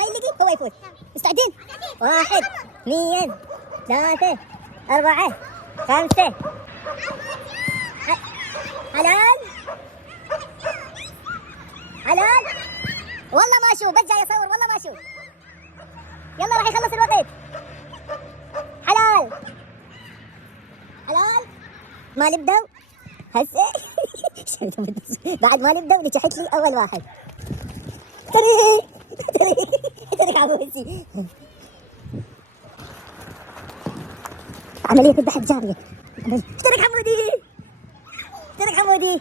ما يلقي هو يفوز. مستعدين؟ 1 2 3 4 5. حلال حلال. والله ما اشوف، بس جاي اصور والله ما اشوف. يلا راح يخلص الوقت. حلال حلال. ما نبدأ هسه. بعد ما نبدأ نجحت لي اول واحد. ترك عمودي. عملية البحث جارية. اشترك حمودي، اشترك حمودي.